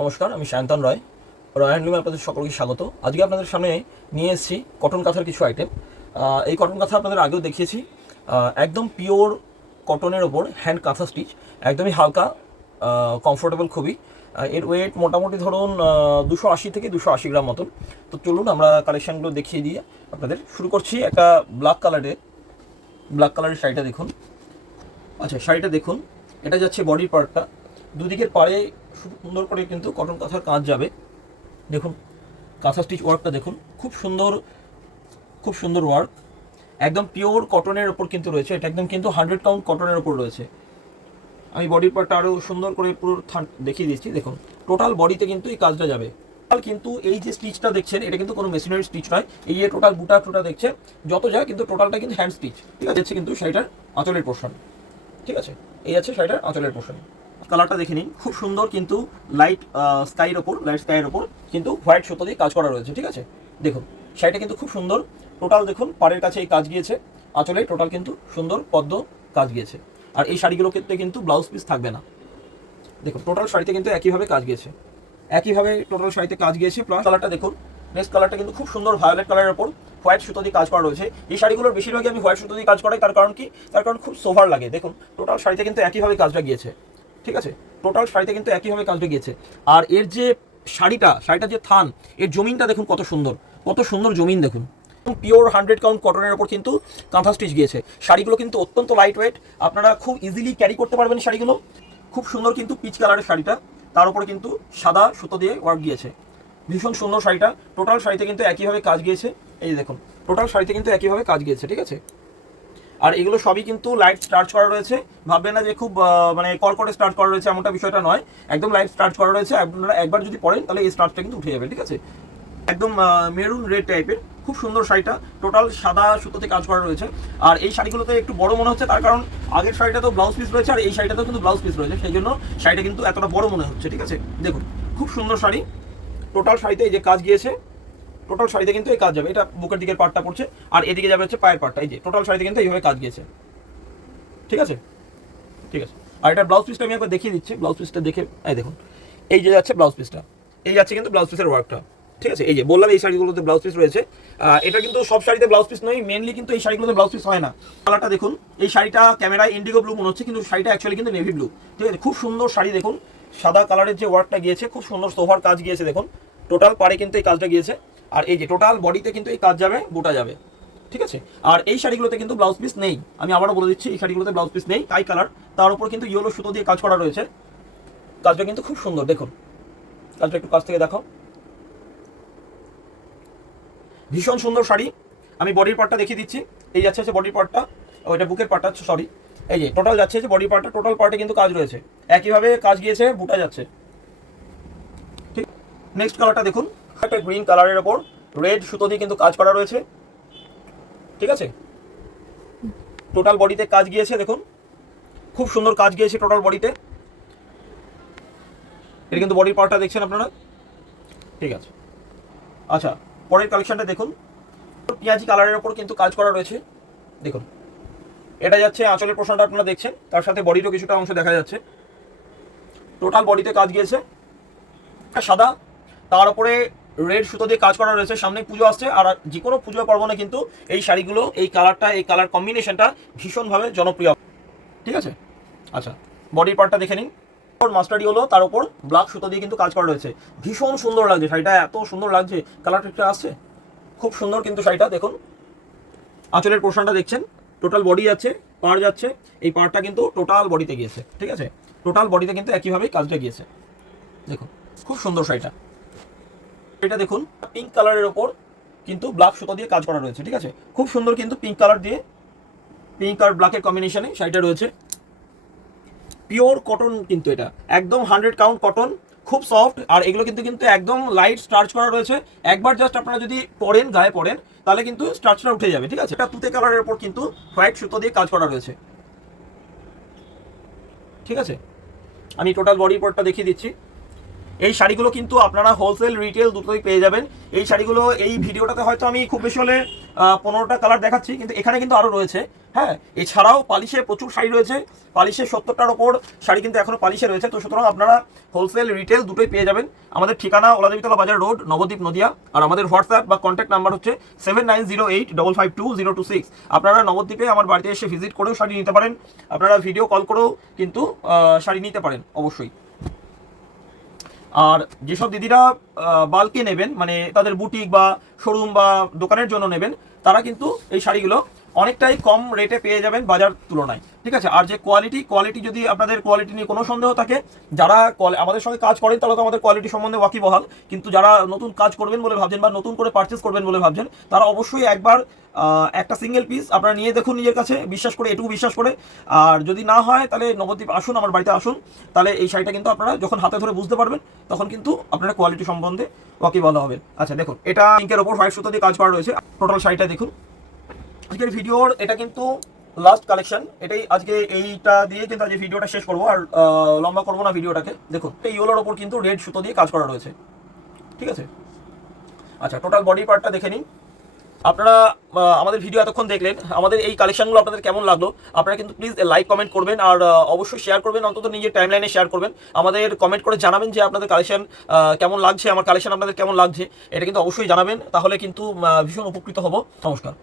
নমস্কার, আমি সায়ন্তন রয়। রয় হ্যান্ডলুমে আপনাদের সকলকে স্বাগত। আজকে আপনাদের সামনে নিয়ে এসেছি কটন কাঁথার কিছু আইটেম। এই কটন কাঁথা আপনাদের আগেও দেখিয়েছি। একদম পিওর কটনের ওপর হ্যান্ড কাঁথা স্টিচ, একদমই হালকা, কমফোর্টেবল খুবই। এর ওয়েট মোটামুটি ধরুন 280 থেকে 280 গ্রাম মতন। তো চলুন আমরা কালেকশানগুলো দেখিয়ে দিয়ে আপনাদের শুরু করছি। একটা ব্ল্যাক কালারের শাড়িটা দেখুন। আচ্ছা, শাড়িটা দেখুন, এটা যাচ্ছে বডির পার্টটা। দুদিকের পাড়ে সুন্দর করে কিন্তু কটন কাঁথার কাজ যাবে। দেখুন কাঁথা স্টিচ ওয়ার্কটা দেখুন, খুব সুন্দর ওয়ার্ক। একদম পিওর কটনের ওপর কিন্তু রয়েছে। এটা একদম কিন্তু 100 কাউন্ট কটনের ওপর রয়েছে। আমি বডির পার্টটা আরও সুন্দর করে পুরো দেখিয়ে দিচ্ছি। দেখুন টোটাল বডিতে কিন্তু এই কাজটা যাবে। কিন্তু এই যে স্টিচটা দেখছেন, এটা কিন্তু কোনো মেশিনারি স্টিচ নয়। এই যে টোটাল বুটা দেখছেন, যত যায় কিন্তু টোটালটা কিন্তু হ্যান্ড স্টিচ। ঠিক আছে, কিন্তু শাড়িটার আঁচলের পোর্শন। ঠিক আছে, এই আছে শাড়িটার আঁচলের পোর্শন। কালারটা দেখে নিন, খুব সুন্দর কিন্তু লাইট স্কাইয়ের ওপর কিন্তু হোয়াইট সুতো দিয়ে কাজ করা রয়েছে। ঠিক আছে, দেখুন শাড়িটা কিন্তু খুব সুন্দর। টোটাল দেখুন পাড়ের কাছে এই কাজ গিয়েছে, আঁচলে টোটাল কিন্তু সুন্দর পদ্ম কাজ গিয়েছে। আর এই শাড়িগুলোর ক্ষেত্রে কিন্তু ব্লাউজ পিস থাকবে না। দেখুন টোটাল শাড়িতে কিন্তু একইভাবে কাজ গিয়েছে, প্লাস কালারটা দেখুন, নেক্সট কালারটা কিন্তু খুব সুন্দর ভায়োলেট কালারের ওপর হোয়াইট সুতো দিয়ে কাজ করা রয়েছে। এই শাড়িগুলোর বেশিরভাগই আমি হোয়াইট সুতো দিয়ে কাজ করাই। তার কারণ খুব সোভার লাগে। দেখুন টোটাল শাড়িতে কিন্তু একইভাবে কাজটা গিয়েছে। ঠিক আছে, টোটাল শাড়িতে কিন্তু একইভাবে কাজটা গিয়েছে। আর এর যে শাড়িটা যে থান, এর জমিনটা দেখুন কত সুন্দর জমিন দেখুন। পিওর 100 কাউন্ট কটনের ওপর কিন্তু কাঁথা স্টিচ গিয়েছে। শাড়িগুলো কিন্তু অত্যন্ত লাইট ওয়েট, আপনারা খুব ইজিলি ক্যারি করতে পারবেন শাড়িগুলো। খুব সুন্দর কিন্তু পিচ কালারের শাড়িটা, তার উপরে কিন্তু সাদা সুতো দিয়ে ওয়ার্ক গিয়েছে। ভীষণ সুন্দর শাড়িটা। টোটাল শাড়িতে কিন্তু একইভাবে কাজ গিয়েছে। এই দেখুন টোটাল শাড়িতে কিন্তু একইভাবে কাজ গিয়েছে। ঠিক আছে, আর এগুলো সবই কিন্তু লাইট স্টার্চ করা রয়েছে। ভাববেন না যে খুব মানে কড়কড়ে স্টার্চ করা রয়েছে, এমনটা বিষয়টা নয়। একদম লাইট স্টার্চ করা রয়েছে। আপনারা একবার যদি পরেন তাহলে এই স্টার্চটা কিন্তু উঠে যাবে। ঠিক আছে, একদম মেরুন রেড টাইপের খুব সুন্দর শাড়িটা। টোটাল সাদা সুতোতে কাজ করা রয়েছে। আর এই শাড়িগুলোতে একটু বড় মনে হচ্ছে, তার কারণ আগের শাড়িটাতেও ব্লাউজ পিস রয়েছে আর এই শাড়িটাতেও কিন্তু ব্লাউজ পিস রয়েছে, সেই জন্য শাড়িটা কিন্তু এতটা বড় মনে হচ্ছে। ঠিক আছে, দেখুন খুব সুন্দর শাড়ি। টোটাল শাড়িতে এই যে কাজ গিয়েছে, টোটাল শাড়িতে কিন্তু এই কাজ যাবে। এটা বুকের দিকের পার্টটা পড়ছে আর এদিকে যাবে হচ্ছে পায়ের পার্টটা। এই যে টোটাল শাড়িতে কিন্তু এইভাবে কাজ গিয়েছে। ঠিক আছে, আর এটা ব্লাউজ পিসটা আমি একবার দেখিয়ে দিচ্ছি। ব্লাউজ পিসটা দেখে এই দেখুন, এই যে যাচ্ছে ব্লাউজ পিসটা, এই যাচ্ছে কিন্তু ব্লাউজ পিসের ওয়ার্কটা। ঠিক আছে, এই যে বললাম এই শাড়িগুলোতে ব্লাউজ পিস রয়েছে। এটা কিন্তু সব শাড়িতে ব্লাউজ পিস নয়, মেনলি কিন্তু এই শাড়িগুলোতে ব্লাউজ পিস হয় না। কালারটা দেখুন, এই শাড়িটা ক্যামেরায় ইন্ডিগো ব্লু মনে হচ্ছে, কিন্তু শাড়িটা অ্যাকচুয়ালি কিন্তু নেভি ব্লু। ঠিক আছে, খুব সুন্দর শাড়ি দেখুন। সাদা কালারের যে ওয়ার্কটা গিয়েছে, খুব সুন্দর সোভার কাজ গিয়েছে। দেখুন টোটাল পাড়ে কিন্তু এই কাজটা গিয়েছে। আর এই যে টোটাল বডিতে কিন্তু এই কাজ যাবে, বুটা যাবে। ঠিক আছে, আর এই শাড়িগুলোতে কিন্তু ব্লাউজ পিস নেই। আমি আবারও বলে দিচ্ছি, এই শাড়িগুলোতে ব্লাউজ পিস নেই। তাই কালার, তার উপর কিন্তু ইয়েলো সুতো দিয়ে কাজ করা রয়েছে। কাজটা কিন্তু খুব সুন্দর। দেখুন কাজটা একটু কাছ থেকে দেখো, ভীষণ সুন্দর শাড়ি। আমি বডির পার্টটা দেখিয়ে দিচ্ছি। এই যাচ্ছে হচ্ছে বডির পার্টটা, ওইটা বুকের পার্টটা, সরি। এই যে টোটাল যাচ্ছে যে বডি পার্টটা, টোটাল পার্টে কিন্তু কাজ রয়েছে। একইভাবে কাজ গিয়েছে, বুটা যাচ্ছে। ঠিক, নেক্সট কালারটা দেখুন, একটা গ্রিন কালারের ওপর রেড সুতো দিয়ে কিন্তু কাজ করা রয়েছে। ঠিক আছে, টোটাল বডিতে কাজ গিয়েছে। দেখুন খুব সুন্দর কাজ গিয়েছে টোটাল বডিতে। এটা কিন্তু বডির পার্টটা দেখছেন আপনারা। ঠিক আছে, আচ্ছা পরের কালেকশনটা দেখুন, পেঁয়াজি কালারের ওপর কিন্তু কাজ করা রয়েছে। দেখুন এটা যাচ্ছে আঁচলের পোর্শনটা আপনারা দেখছেন, তার সাথে বডিরও কিছুটা অংশ দেখা যাচ্ছে। টোটাল বডিতে কাজ গিয়েছে সাদা, তার উপরে রেড সুতো দিয়ে কাজ করা রয়েছে। সামনে পুজো আসছে, আর যে কোনো পুজো পার্বণে কিন্তু এই শাড়িগুলো, এই কালারটা, এই কালার কম্বিনেশনটা ভীষণভাবে জনপ্রিয়। ঠিক আছে, আচ্ছা বডির পার্টটা দেখে নিন। মাস্টার্ড ইয়েলো, তার উপর ব্ল্যাক সুতো দিয়ে কিন্তু কাজ করা রয়েছে। ভীষণ সুন্দর লাগছে শাড়িটা, এত সুন্দর লাগছে। কালারটা আসছে খুব সুন্দর কিন্তু শাড়িটা। দেখুন আঁচলের পোর্শনটা দেখছেন, টোটাল বডি যাচ্ছে, পাড় যাচ্ছে। এই পাড়টা কিন্তু টোটাল বডিতে গিয়েছে। ঠিক আছে, টোটাল বডিতে কিন্তু একইভাবেই কাজটা গিয়েছে। দেখুন খুব সুন্দর শাড়িটা। এটা দেখুন পিঙ্ক কালারের ওপর কিন্তু ব্ল্যাক সুতো দিয়ে কাজ করা রয়েছে। ঠিক আছে, খুব সুন্দর কিন্তু পিঙ্ক কালার দিয়ে, পিঙ্ক আর ব্ল্যাকের কম্বিনেশনে শাড়িটা রয়েছে। পিওর কটন কিন্তু এটা একদম 100 কাউন্ট কটন, খুব সফট। আর এগুলো কিন্তু একদম লাইট স্টার্চ করা রয়েছে। একবার জাস্ট আপনারা যদি পরেন, গায়ে পরেন, তাহলে কিন্তু স্টার্চটা উঠে যাবে। ঠিক আছে, এটা তুতে কালারের উপর কিন্তু হোয়াইট সুতো দিয়ে কাজ করা রয়েছে। ঠিক আছে, আমি টোটাল বডি পার্টটা দেখিয়ে দিচ্ছি। এই শাড়িগুলো কিন্তু আপনারা হোলসেল রিটেল দুটোই পেয়ে যাবেন। এই শাড়িগুলো এই ভিডিওটাতে হয়তো আমি খুব বেশি হলে 15টা কালার দেখাচ্ছি, কিন্তু এখানে কিন্তু আরও রয়েছে। হ্যাঁ, এছাড়াও পালিশে প্রচুর শাড়ি রয়েছে, পালিশে 70টার ওপর শাড়ি কিন্তু এখনো পালিশে রয়েছে। তো সুতরাং আপনারা হোলসেল রিটেল দুটোই পেয়ে যাবেন। আমাদের ঠিকানা ওলাদেবীতলা বাজার রোড, নবদ্বীপ, নদিয়া। আর আমাদের হোয়াটসঅ্যাপ বা কন্ট্যাক্ট নাম্বার হচ্ছে 7908552026। আপনারা নবদ্বীপে আমার বাড়িতে এসে ভিজিট করেও শাড়ি নিতে পারেন, আপনারা ভিডিও কল করেও কিন্তু শাড়ি নিতে পারেন অবশ্যই। আর যেসব দিদিরা বাল্কে নেবেন, মানে তাদের বুটিক বা শোরুম বা দোকানের জন্য নেবেন, তারা কিন্তু এই শাড়িগুলো অনেকটাই কম রেটে পেয়ে যাবেন বাজার তুলনায়। ঠিক আছে। আর যে কোয়ালিটি যদি আপনাদের কোয়ালিটি নিয়ে কোনো সন্দেহ থাকে, যারা আমাদের সঙ্গে কাজ করেন তারা তো আমাদের কোয়ালিটি সম্বন্ধে ওয়াকিবহাল, কিন্তু যারা নতুন কাজ করবেন বলে ভাবছেন বা নতুন করে পারচেস করবেন বলে ভাবছেন, তারা অবশ্যই একবার একটা সিঙ্গেল পিস আপনারা নিয়ে দেখুন নিজের কাছে, বিশ্বাস করে, এটুকু বিশ্বাস করে। আর যদি না হয় তাহলে নবদ্বীপ আসুন, আমার বাড়িতে আসুন, তাহলে এই শাড়িটা কিন্তু আপনারা যখন হাতে ধরে বুঝতে পারবেন, তখন কিন্তু আপনারা কোয়ালিটি সম্বন্ধে ওয়াকিবহাল হবেন। আচ্ছা দেখুন, এটা পিঙ্কের ওপর হোয়াইট সুতো দিয়ে কাজ করা রয়েছে। টোটাল শাড়িটা দেখুন। আজকের ভিডিওর এটা কিন্তু লাস্ট কালেকশন, এটাই আজকে এইটা দিয়ে কিন্তু আজকে ভিডিওটা শেষ করবো, আর লম্বা করবো না ভিডিওটাকে। দেখুন, এই ইয়েলোর ওপর কিন্তু রেড সুতো দিয়ে কাজ করা রয়েছে। ঠিক আছে। আচ্ছা, টোটাল বডি পার্টটা দেখে নিন। আপনারা আমাদের ভিডিও এতক্ষণ দেখলেন, আমাদের এই কালেকশনগুলো আপনাদের কেমন লাগলো আপনারা কিন্তু প্লিজ লাইক কমেন্ট করবেন, আর অবশ্যই শেয়ার করবেন, অন্তত নিজের টাইমলাইনে শেয়ার করবেন। আমাদের কমেন্ট করে জানাবেন যে আপনাদের কালেকশন কেমন লাগছে, আমার কালেকশন আপনাদের কেমন লাগছে, এটা কিন্তু অবশ্যই জানাবেন, তাহলে কিন্তু ভীষণ উপকৃত হব। নমস্কার।